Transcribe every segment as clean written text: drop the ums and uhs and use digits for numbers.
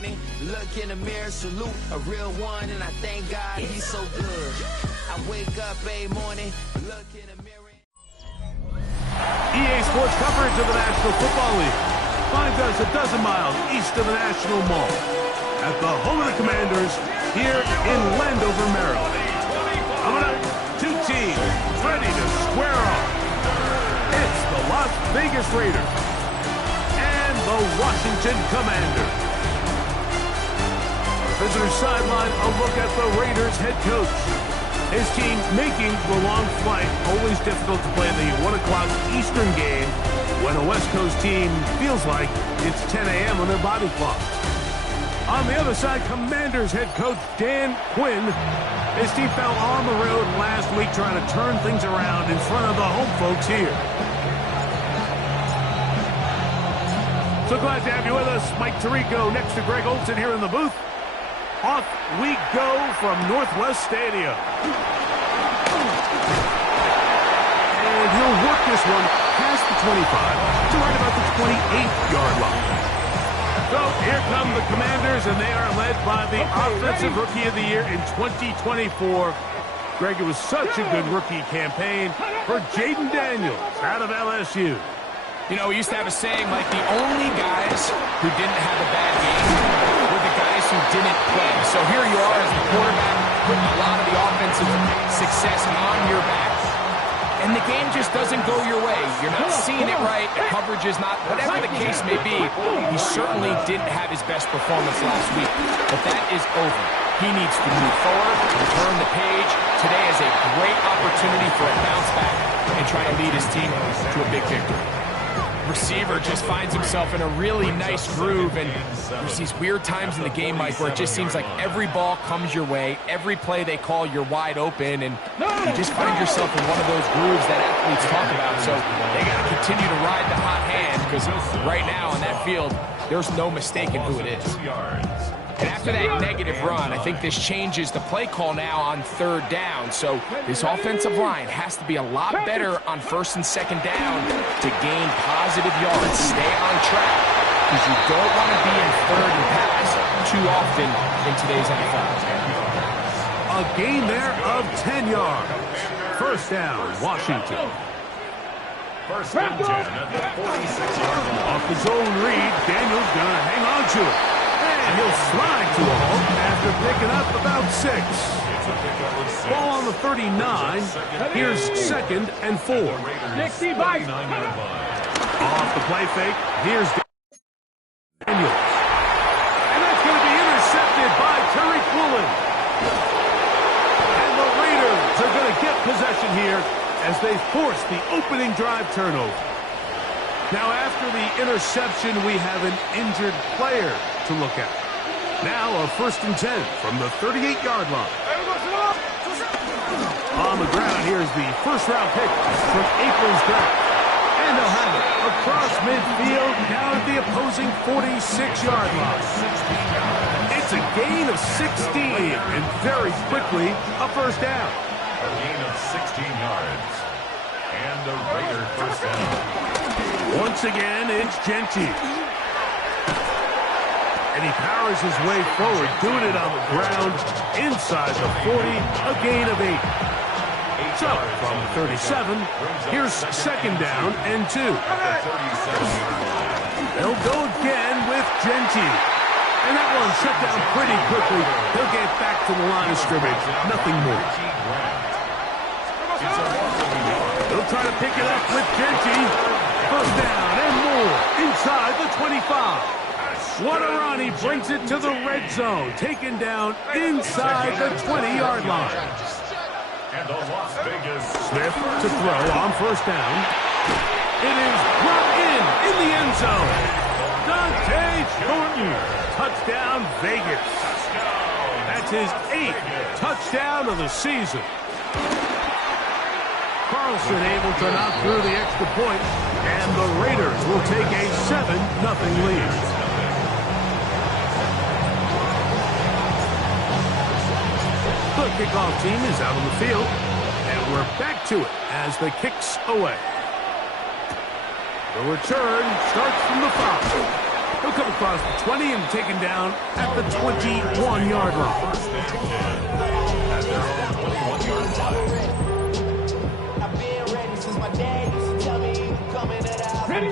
morning, look in the mirror, salute a real one, and I thank God he's so good. I wake up every morning, look in the mirror. EA Sports coverage of the National Football League finds us a dozen miles east of the National Mall at the home of the Commanders here in Landover, Maryland. Coming up, two teams ready to square off. It's the Las Vegas Raiders and the Washington Commanders. Visitor sideline, a look at the Raiders head coach. His team making the long flight, always difficult to play the 1 o'clock Eastern game when a West Coast team feels like it's 10 a.m. on their body clock. On the other side, Commanders head coach Dan Quinn. His team fell on the road last week trying to turn things around in front of the home folks here. So glad to have you with us. Mike Tirico next to Greg Olsen here in the booth. Off we go from Northwest Stadium. And he'll work this one past the 25 to right about the 28-yard line. So here come the Commanders, and they are led by the Offensive Rookie of the Year in 2024. Greg, it was such a good rookie campaign for Jaden Daniels out of LSU. You know, we used to have a saying like the only guys who didn't have a bad game were the guys who didn't play. So here you are as the quarterback putting a lot of the offensive success on your back. And the game just doesn't go your way. You're not seeing it right. The coverage is not, whatever the case may be. He certainly didn't have his best performance last week. But that is over. He needs to move forward and turn the page. Today is a great opportunity for a bounce back and try to lead his team to a big victory. Receiver just finds himself in a really nice groove, and there's these weird times in the game, Mike, where it just seems like every ball comes your way, every play they call, you're wide open, and you just find yourself in one of those grooves that athletes talk about. So they got to continue to ride the hot hand, because right now on that field, there's no mistaking who it is. And after that negative run, I think this changes the play call now on third down. So this offensive line has to be a lot better on first and second down to gain positive yards. Stay on track, because you don't want to be in third and pass too often in today's NFL. A gain there of 10 yards. First down, Washington. First and 10 at the 46-yard line. Off the zone read, Daniels gonna hang on to it. And he'll slide to a halt after picking up about 6. Ball on the 39. Here's second and 4. Off the play fake. Here's Daniels. And that's going to be intercepted by Tariq Woolen. And the Raiders are going to get possession here as they force the opening drive turnover. Now, after the interception, we have an injured player to look at. Now a first and 10 from the 38-yard line. On the ground, here's the first-round pick from April's draft. And they'll have it across midfield down at the opposing 46-yard line. It's a gain of 16, and very quickly, a first down. A gain of 16 yards. And the Raiders first down. Once again, it's Genty. And he powers his way forward, doing it on the ground inside the 40, a gain of 8. So, from 37, here's second down and 2. They'll go again with Genty. And that one shut down pretty quickly. He'll get back to the line of scrimmage, nothing more. They'll try to pick it up with Genty. First down and more inside the 25. Guarani brings it to the red zone, taken down inside the 20-yard line. And the Las Vegas Smith to throw on first down. It is brought in the end zone. Dante Thornton, touchdown Vegas. That's his 8th touchdown of the season. Carlson able to knock through the extra point, and the Raiders will take a 7-0 lead. The kickoff team is out on the field, and we're back to it as the kick's away. The return starts from the 5. He'll come across the 20 and taken down at the 21-yard line. At their own 21-yard line. I've been ready since my dad used to tell me he was coming to the house. Ready.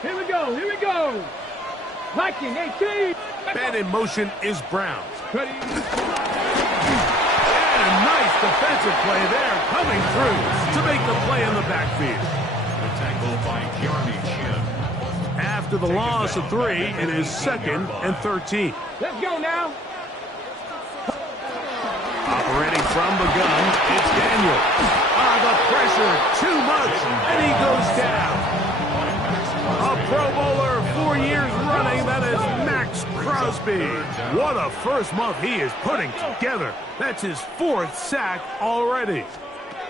Here we go. Viking 18. Man in motion is Browns. Ready. And a nice defensive play there, coming through to make the play in the backfield. The tackle by Kearney Chin. After the loss of 3, it is 2nd and 13. Let's go now. Operating from the gun, it's Daniel. The pressure, too much, and he goes down. A Pro Bowler 4 years running, that is Max Crosby. What a first month he is putting together. That's his 4th sack already.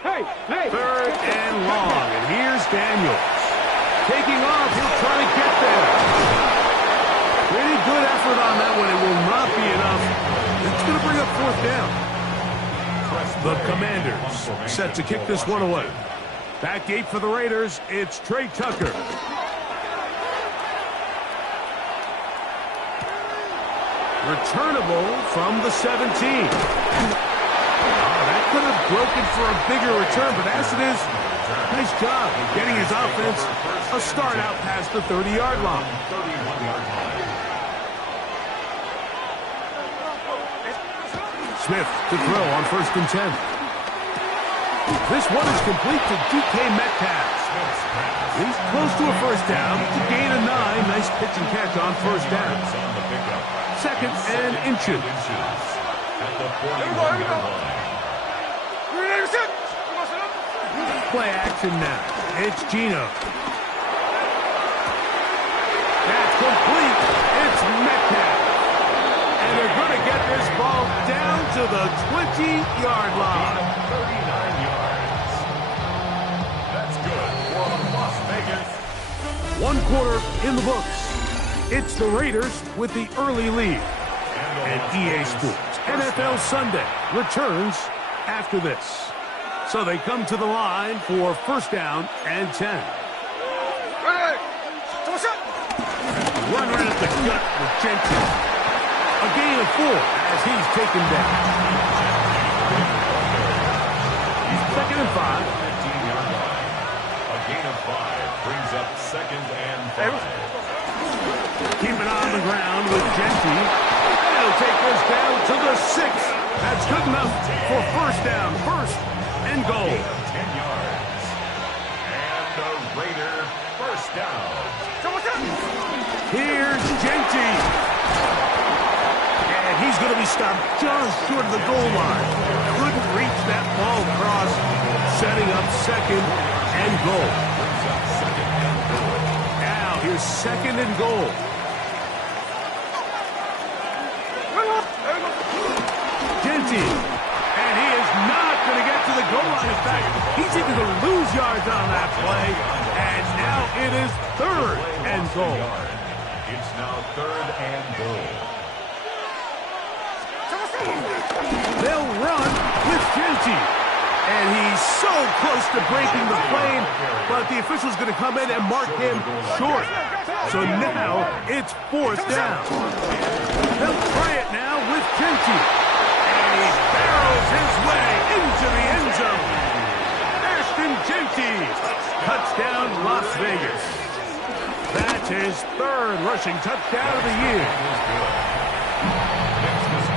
Hey. 3rd and long, and here's Daniels. Taking off, he'll try to get there. Pretty good effort on that one. It will not be enough. It's going to bring up 4th down. The Commanders set to kick this one away. Back gate for the Raiders, it's Trey Tucker. Returnable from the 17. That could have broken for a bigger return, but as it is, nice job getting his offense a start out past the 30-yard line. 31-yard line. Smith to throw on 1st and 10. This one is complete to DK Metcalf. He's close to a 1st down to gain a 9. Nice pitch and catch on 1st down. On the pickup. 2nd and inches. At the 41-yard line. Play action now. It's Geno. That's complete. It's Metcalf. And they're going to get this ball down to the 20-yard line. 39 yards. That's good for Las Vegas. 1 quarter in the books. It's the Raiders with the early lead. And EA Sports NFL Sunday returns after this. So they come to the line for 1st down and 10. Run right at the gut with Jenkins. A gain of 4 as he's taken down. 2nd and 5. 15-yard line. A gain of 5 brings up 2nd and 5. Keep it on the ground with Genty. He'll take this down to the 6. That's good enough for 1st down. 1st and goal. 10 yards. And the Raider 1st down. Here's Genty. And he's going to be stopped just short of the goal line. Couldn't reach that ball across. Setting up 2nd and goal. Now here's 2nd and goal. Genty. And he is not going to get to the goal line. In fact, he's even going to lose yards on that play. And now it is 3rd and goal. It's now 3rd and goal. They'll run with Genty. And he's so close to breaking the plane, but the official's going to come in and mark him short. So now it's 4th down. They'll try it now with Genty. And he barrels his way into the end zone. Ashton Genty. Touchdown, Las Vegas. That's his 3rd rushing touchdown of the year.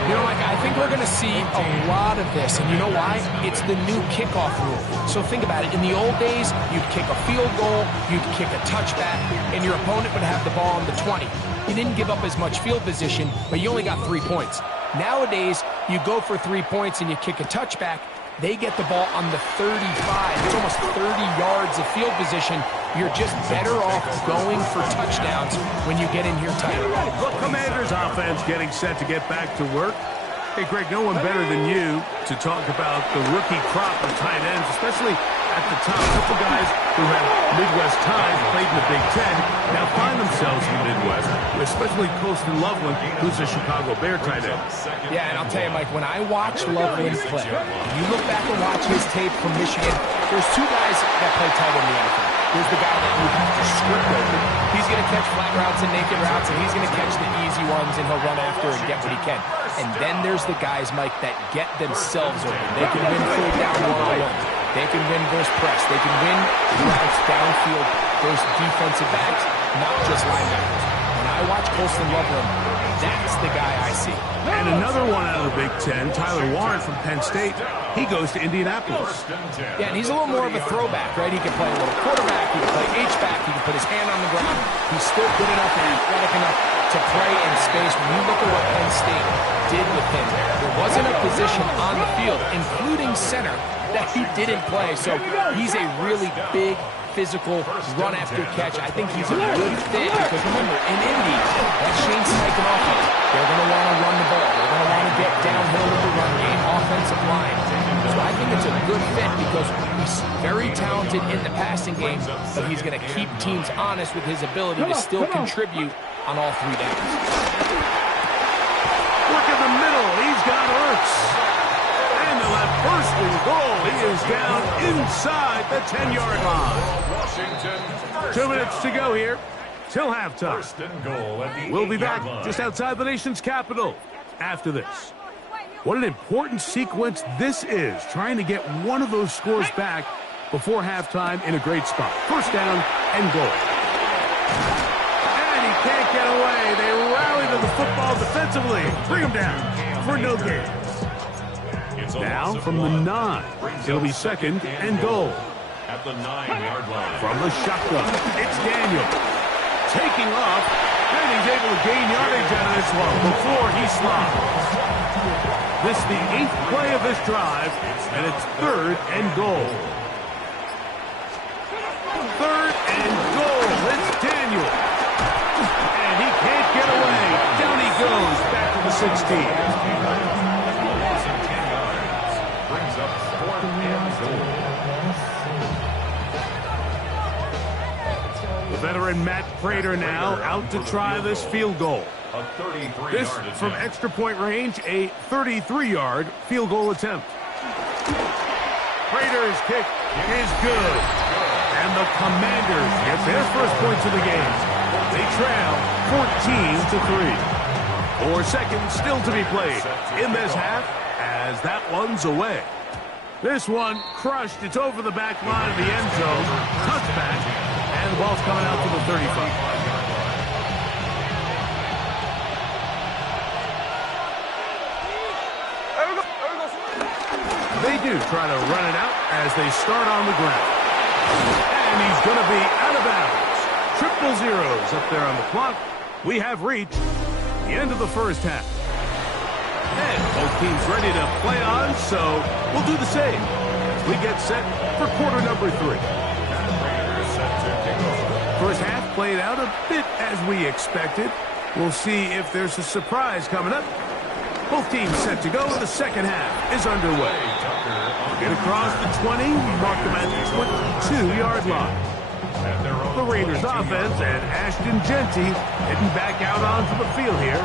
You know, I think we're going to see a lot of this, and you know why? It's the new kickoff rule. So think about it. In the old days, you'd kick a field goal, you'd kick a touchback, and your opponent would have the ball on the 20. You didn't give up as much field position, but you only got 3 points. Nowadays, you go for 3 points and you kick a touchback, they get the ball on the 35. It's almost 30 yards of field position. You're just better off going for touchdowns when you get in here tight. The Commanders offense getting set to get back to work. Hey, Greg, no one better than you to talk about the rookie crop of tight ends, especially at the top. A couple guys who have Midwest ties, played in the Big Ten, now find themselves in the Midwest, especially Colston Loveland, who's a Chicago Bear tight end. Yeah, and I'll tell you, Mike, when I watch Loveland play, you look back and watch his tape from Michigan, there's 2 guys that play tight in the NFL. There's the guy that you have to script open. He's going to catch flat routes and naked routes, and he's going to catch the easy ones, and he'll run after and get what he can. And then there's the guys, Mike, that get themselves open. They can win third down one-on-one. They can win versus press. They can win routes downfield versus defensive backs, not just linebackers. When I watch Colston Loveland, that's the guy I see. And another one out of the Big Ten, Tyler Warren from Penn State. He goes to Indianapolis. Yeah, and he's a little more of a throwback, right? He can play a little quarterback, he can play H-back, he can put his hand on the ground. He's still good enough and athletic enough to play in space. When you look at what Penn State did with him, there wasn't a position on the field, including center, that he didn't play. So he's a really big, physical run after catch. I think he's a good fit because remember, in Indy, that Shane Steichen offense, they're going to want to run the ball. They're going to want to get downhill with the run game, offensive line. So I think it's a good fit because he's very talented in the passing game, but he's going to keep teams honest with his ability to still contribute on all three downs. Look in the middle. He's got Ertz. And the left first and goal. He is down inside the 10-yard line. 2 minutes to go here till halftime. First and goal at the We'll be 8-yard back line. just outside the nation's capital after this. What an important sequence this is, trying to get one of those scores back before halftime in a great spot. First down and goal. And he can't get away. They rally to the football defensively. Bring him down for no gain. It's a Now loss of from the 1. 9, it'll be second and goal. At the 9-yard line. From the shotgun, it's Daniel. Taking off, and he's able to gain yardage out of this one before he slides. This is the 8th play of this drive, and it's third and goal. Third and goal. It's Daniel. And he can't get away. Down he goes back to the 16. Loss of 10 yards. Brings up 4th and goal. The veteran Matt Prater now out to try this field goal. A 33-yard This attempt. from extra point range, a 33-yard field goal attempt. Prater's kick is good. And the Commanders get their first points of the game. They trail 14-3. 4 seconds still to be played in this half as that one's away. This one crushed. It's over the back line of the end zone. Touchback. And the ball's coming out to the 35. They do try to run it out as they start on the ground. And he's going to be out of bounds. Triple zeros up there on the clock. We have reached the end of the first half. And both teams ready to play on, so we'll do the same as we get set for quarter number 3. First half played out a bit as we expected. We'll see if there's a surprise coming up. Both teams set to go. The second half is underway. Get across the 20, mark them at the 22-yard line. The Raiders offense and Ashton Jeanty heading back out onto the field here.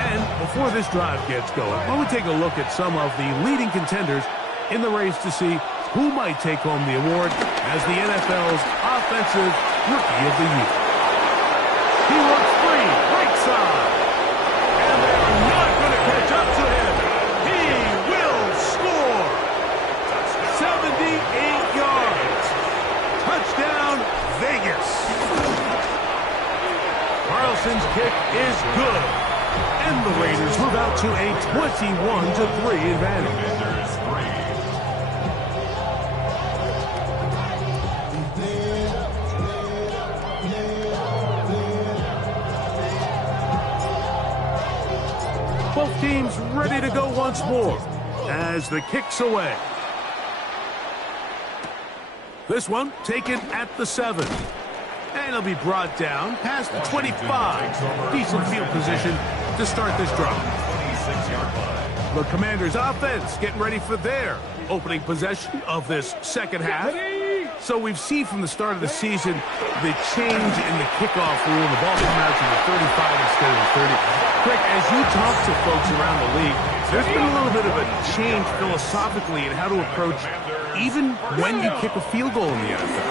And before this drive gets going, why don't we take a look at some of the leading contenders in the race to see who might take home the award as the NFL's Offensive Rookie of the Year. He looks free, right side. And they're not going to catch up to him. He will score. 78 yards. Touchdown, Vegas. Carlson's kick is good. And the Raiders move out to a 21-3 advantage. Both teams ready to go once more as the kick's away. This one taken at the 7. And it'll be brought down past the 25. Decent field position to start this drive. The Commanders' offense getting ready for their opening possession of this second half. So we've seen from the start of the season the change in the kickoff rule. The ball coming out to the 35 instead of the 30. Craig, as you talk to folks around the league, there's been a little bit of a change philosophically in how to approach even when you kick a field goal in the NFL.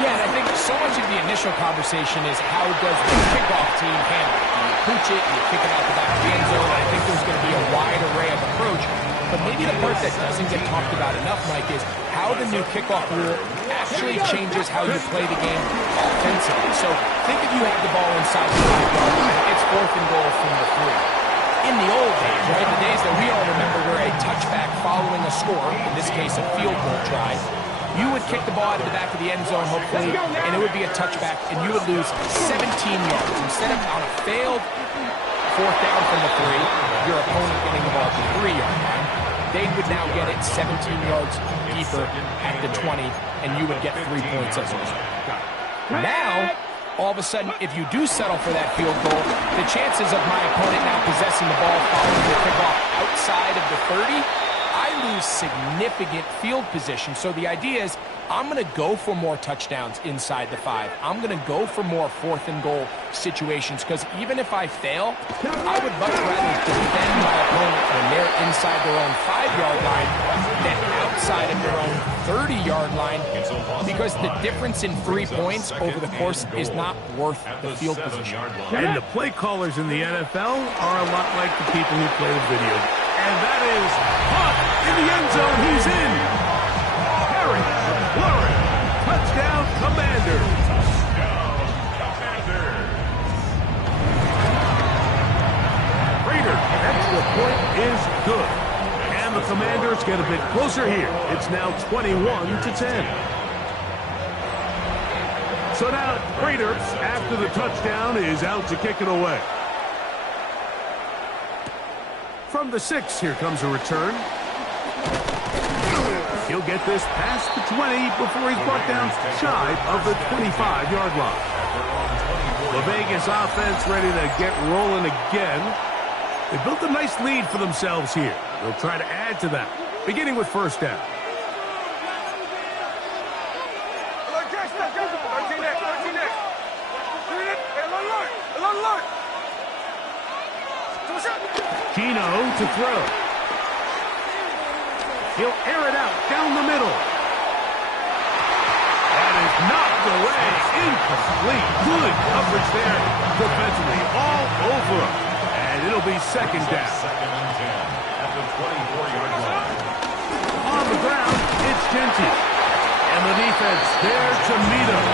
Yeah, and I think so much of the initial conversation is how does the kickoff team handle it? Do you pooch it? Do you kick it out the back of the end zone? I think there's going to be a wide array of approach. But maybe the part that doesn't get talked about enough, Mike, is how the new kickoff rule actually changes how you play the game offensively. So think if you have the ball inside the 5-yard line, it's 4th and goal from the 3. In the old days, right, the days that we all remember were a touchback following a score, in this case a field goal try, you would kick the ball out of the back of the end zone, hopefully, and it would be a touchback, and you would lose 17 yards. Instead of on a failed 4th down from the 3, your opponent getting the ball at the 3-yard line, they would now get it 17 yards deeper at the 20, and you would get 3 points as a result. Now, all of a sudden, if you do settle for that field goal, the chances of my opponent now possessing the ball following the kickoff outside of the 30, I lose significant field position. So the idea is I'm going to go for more touchdowns inside the 5. I'm going to go for more 4th and goal situations, because even if I fail, I would much rather defend my opponent when they're inside their own 5-yard line than outside of their own 30-yard line, because the difference in 3 points over the course is not worth the field position. And the play callers in the NFL are a lot like the people who play the video. And that is caught in the end zone. He's in. Harry Warren, touchdown Commanders. Raider, extra point is good. And the Commanders get a bit closer here. It's now 21-10. So now Raider, after the touchdown, is out to kick it away. From the 6, here comes a return. He'll get this past the 20 before he's brought down shy of the 25-yard line. The Vegas offense ready to get rolling again. They built a nice lead for themselves here. They'll try to add to that, beginning with 1st down. Gino to throw. He'll air it out down the middle. That is knocked away. Incomplete. Good coverage there defensively. All over him. And it'll be 2nd down. Second and 10 at the 24-yard line. On the ground, it's Genty. And the defense there to meet him.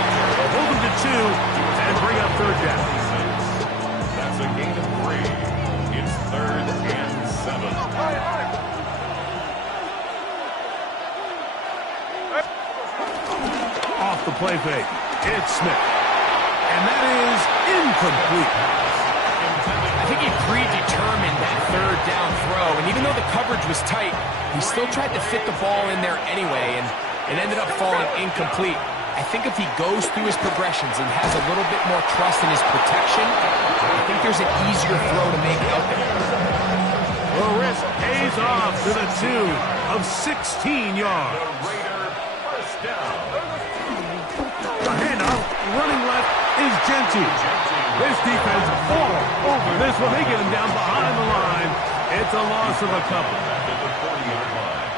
Hold him to 2 and bring up 3rd down. That's a gain of 3. It's 3rd and 7. Off the play fake, it's Smith. And that is incomplete. I think he predetermined that 3rd down throw, and even though the coverage was tight, he still tried to fit the ball in there anyway, and it ended up falling incomplete. I think if he goes through his progressions and has a little bit more trust in his protection, I think there's an easier throw to make out there. The risk pays off to the tune of 16 yards. The Raider first down. The handoff, running left, is Genty. This defense all over this one. They get him down behind the line. It's a loss of a couple. At the 40-yard line.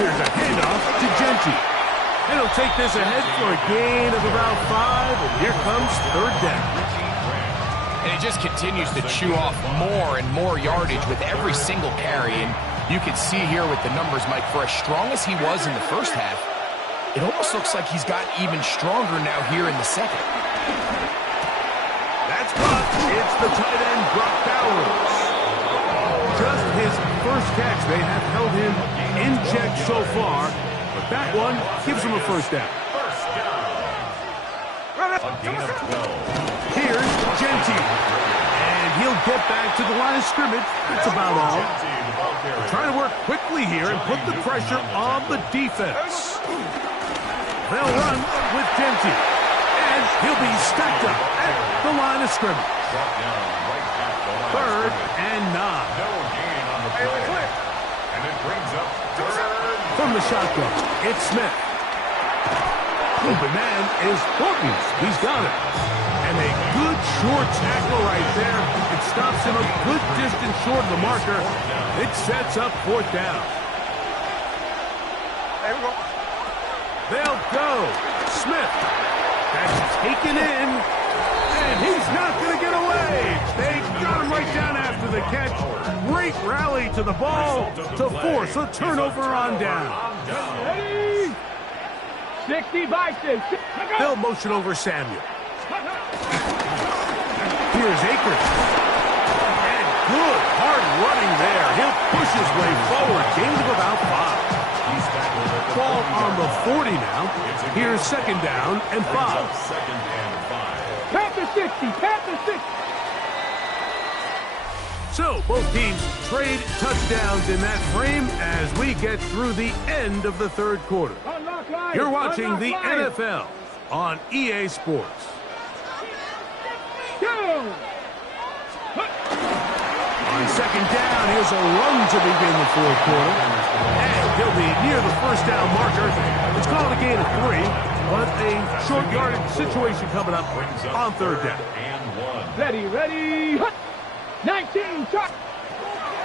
Here's a handoff to Genty. And he'll take this ahead for a gain of about 5. And here comes 3rd down. And he just continues to chew off more and more yardage with every single carry. And you can see here with the numbers, Mike, for as strong as he was in the first half, it almost looks like he's gotten even stronger now here in the 2nd. That's caught. It's the tight end, Brock Bowers. Just his first catch. They have held him in check so far, but that one gives him a 1st down. First down. A gain of 12. Here's Genty. And he'll get back to the line of scrimmage. That's about all. Trying to work quickly here and put the pressure on the defense. They'll run with Genty. And he'll be stacked up at the line of scrimmage. 3rd and 9. No gain on the play. And it brings up 3rd. From the shotgun, it's Smith. Open man is Thornton. He's got it. And a good short tackle right there. It stops him a good distance short of the marker. It sets up 4th down. There we go. They'll go. Smith. That's taken in. And he's not going to get away. They got him right down after the catch. Great rally to the ball to force a turnover on down. Ready? 60 by 6. They'll motion over Samuel. Here's Akers. And good hard running there. He'll push his way forward. Gains of about 5. Ball on the 40 now. Here's second down and 5. Second and 5. Panther 60. Panther 60. So both teams trade touchdowns in that frame as we get through the end of the third quarter. Unlock line. You're watching Unlock the line. NFL on EA Sports. Go. On second down, here's a run to begin the fourth quarter. And he'll be near the first down marker. It's called a gain of 3, but a short yardage situation coming up on third down. And 1. Ready, ready. 19. Shot.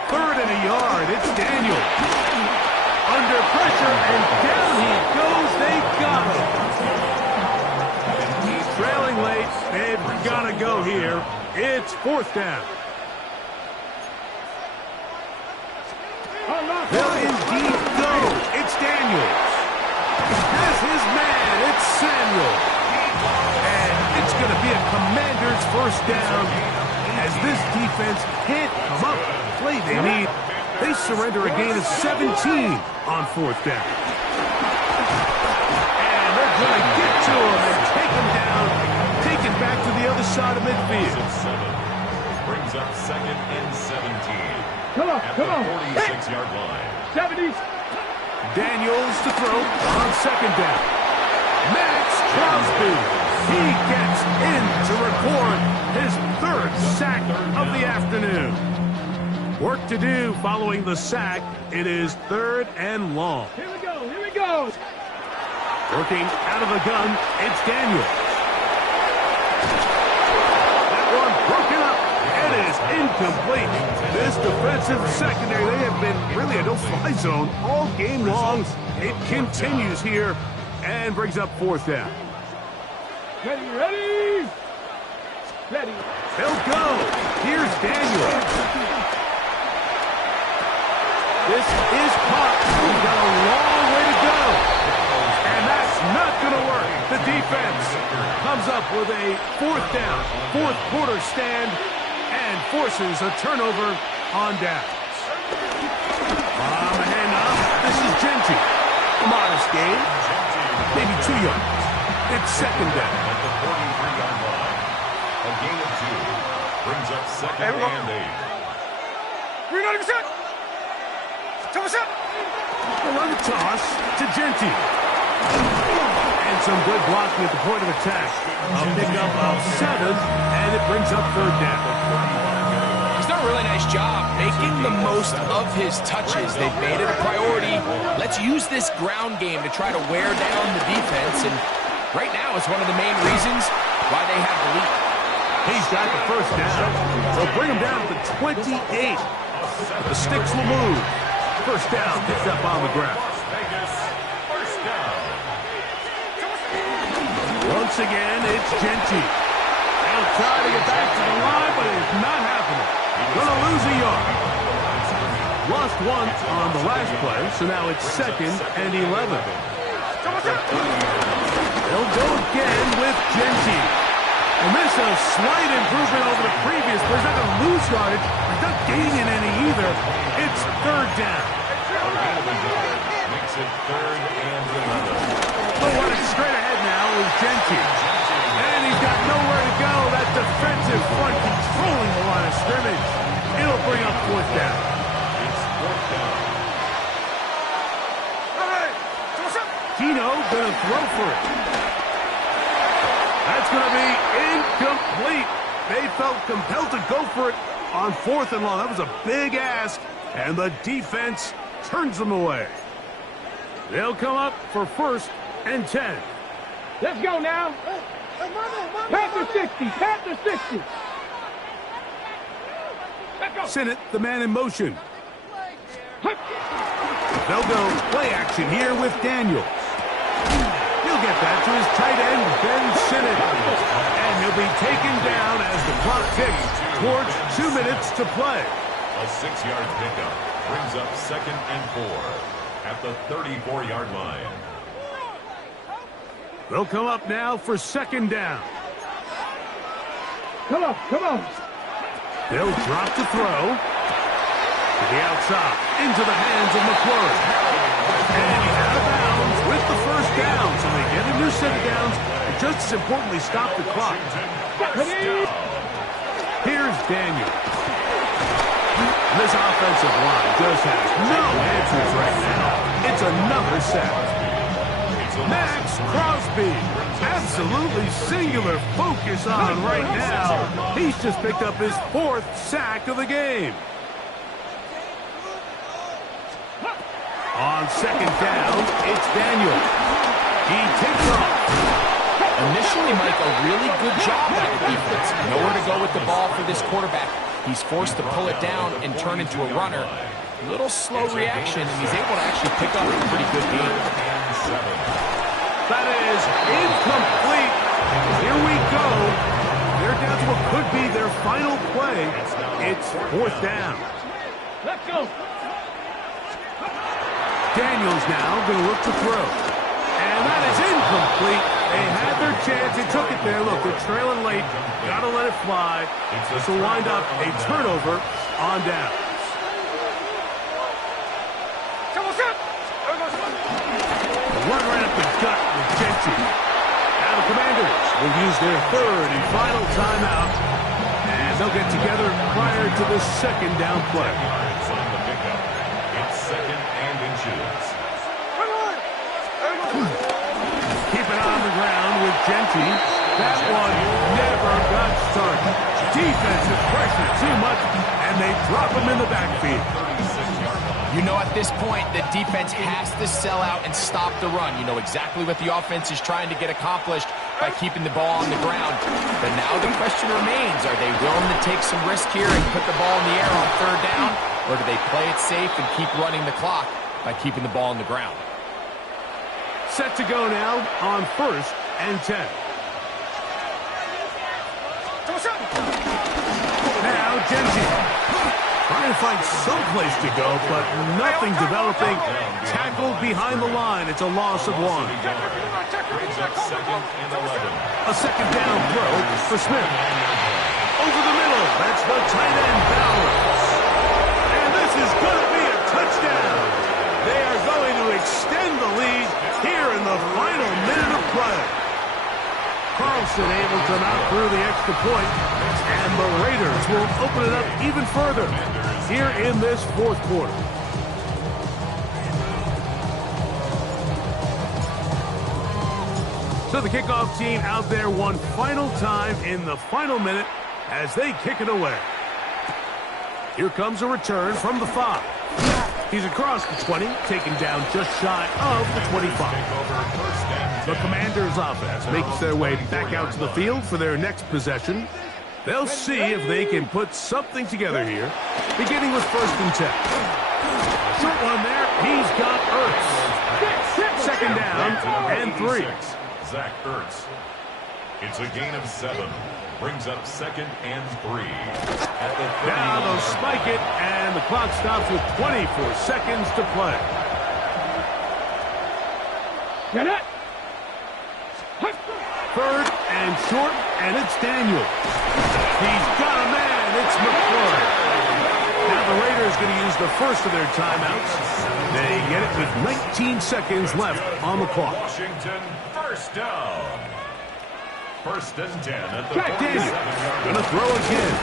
Third and a yard. It's Daniel. Under pressure, and down he goes. They got him. He's trailing late. They've got to go here. It's fourth down. Unlock They'll line. indeed go. It's Daniels. That's his man. It's Samuel. And it's going to be a Commander's first down as this defense can't come up with the play they need. They surrender a gain of 17 on fourth down. And they're going to get to him and take him down, take it back to the other side of midfield. 7 brings up second and 17. Come on, At come on. the 46-yard line. 70. Daniels to throw on second down. Max Crosby. He gets in to record his third sack of the afternoon. Work to do following the sack. It is third and long. Here we go, here we go. Working out of the gun, it's Daniels. That one broken up. It is incomplete. This defensive secondary, they have been really a no-fly zone all game long. It continues here and brings up fourth down. Ready, ready. Ready. They'll go. Here's Daniel. This is caught. We've got a long way to go. And that's not going to work. The defense comes up with a fourth down, fourth quarter stand, and forces a turnover on downs. On the handoff, this is Genty. A modest gain, maybe 2 yards. It's second down. At the 43-yard line. A gain of 2 brings up second and 8. We're going to set. A run toss to Genty. And some good blocking at the point of attack. A pickup of 7, and it brings up third down. He's done a really nice job making the most of his touches. They've made it a priority. Let's use this ground game to try to wear down the defense. And right now, it's one of the main reasons why they have the lead. He's got the first down. They'll bring him down to the 28. The sticks will move. First down, picked up on the ground. Vegas, first down. Once again, it's Genty. They'll try to get back to the line, but it's not happening. Gonna lose a yard. Lost 1 on the last play, so now it's second and 11. They'll go again with Genty. And this is a slight improvement over the previous, but he's not going to lose yardage. He's not gaining any either. It's third down. Makes it third and 11. But what is straight ahead now is Genty. And he's got nowhere to go. That defensive front controlling the line of scrimmage. It'll bring up fourth down. It's fourth down. Tino gonna throw for it. That's gonna be incomplete. They felt compelled to go for it on fourth and long. That was a big ask, and the defense turns them away. They'll come up for first and 10. Let's go now. Panther 60. Panther 60. Let's go. Sinnott, the man in motion. They'll go play action here with Daniels. He'll get that to his tight end, Ben Sinnott. And he'll be taken down as the clock ticks towards 2 minutes to play. A 6-yard pickup brings up 2nd and 4 at the 34-yard line. They'll come up now for 2nd down. Come on, come on. They'll drop to throw. To the outside, into the hands of McClurry. And he's out of bounds with the first down. So they get a new set of downs, and just as importantly, stop the clock. Here's Daniel. This offensive line just has no answers right now. It's another sack. Max Crosby, absolutely singular focus on right now. He's just picked up his 4th sack of the game. On 2nd down, it's Daniel. He takes off. Initially, Mike, a really good job by the defense. Nowhere to go with the ball for this quarterback. He's forced to pull it down and turn into a runner. A little slow reaction, and he's able to actually pick up a pretty good game. That is incomplete. Here we go. They're down to what could be their final play. It's 4th down. Let's go. Daniels now going to look to throw. And that is incomplete. They had their chance. They took it there. Look, they're trailing late. Got to let it fly. This will wind up a turnover on down. Run right up the gut with Gentry. Now the Commanders will use their 3rd and final timeout. And they'll get together prior to the 2nd down play. On the pickup. It's 2nd and inches. Keep it on the ground with Gentry. That one never got started. Defensive pressure too much, and they drop him in the backfield. You know, at this point, the defense has to sell out and stop the run. You know exactly what the offense is trying to get accomplished by keeping the ball on the ground. But now the question remains, are they willing to take some risk here and put the ball in the air on 3rd down? Or do they play it safe and keep running the clock by keeping the ball on the ground? Set to go now on 1st and 10. Now Gentry. Trying to find some place to go, but nothing developing. Tackled behind the line. It's a loss of 1. A 2nd down throw for Smith. Over the middle. That's the tight end, Bowers. And this is going to be a touchdown. They are going to extend the lead here in the final minute of play. Carlson able to knock through the extra point, and the Raiders will open it up even further here in this 4th quarter. So the kickoff team out there one final time in the final minute as they kick it away. Here comes a return from the 5. He's across the 20, taken down just shy of the 25. The Commanders' offense makes their way back out to the field for their next possession. They'll see if they can put something together here, beginning with 1st and 10. Short one there. He's got Ertz. 2nd down and 3. Zach Ertz. It's a gain of 7. Brings up 2nd and 3. Now they'll spike it, and the clock stops with 24 seconds to play. Get it. 3rd and short, and it's Daniel. He's got a man. It's McClurry. Now the Raiders going to use the first of their timeouts. They get it with 19 seconds left on the clock. Washington, 1st down. 1st and 10 at the Jack Daniel 47-yard going to line. throw again.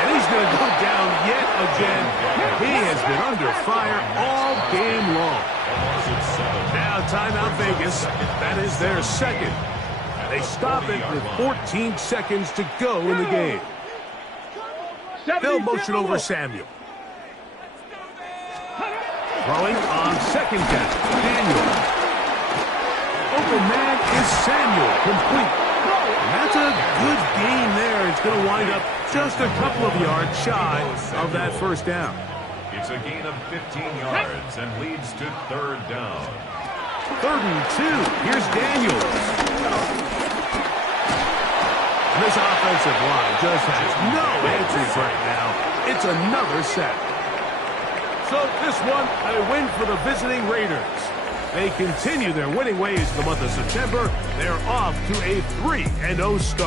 And he's going to go down yet again. He has been under fire all game long. Now timeout Vegas. That is their 2nd. They stop it with 14 seconds to go in the game. They'll motion over Samuel. Throwing on 2nd down. Daniel. Open man is Samuel. Complete. And that's a good gain there. It's going to wind up just a couple of yards shy of that 1st down. It's a gain of 15 yards and leads to third down. 3rd and 2. Here's Daniels. This offensive line just has no answers right now. It's another sack. So this one, a win for the visiting Raiders. They continue their winning ways in the month of September. They're off to a 3-0 start.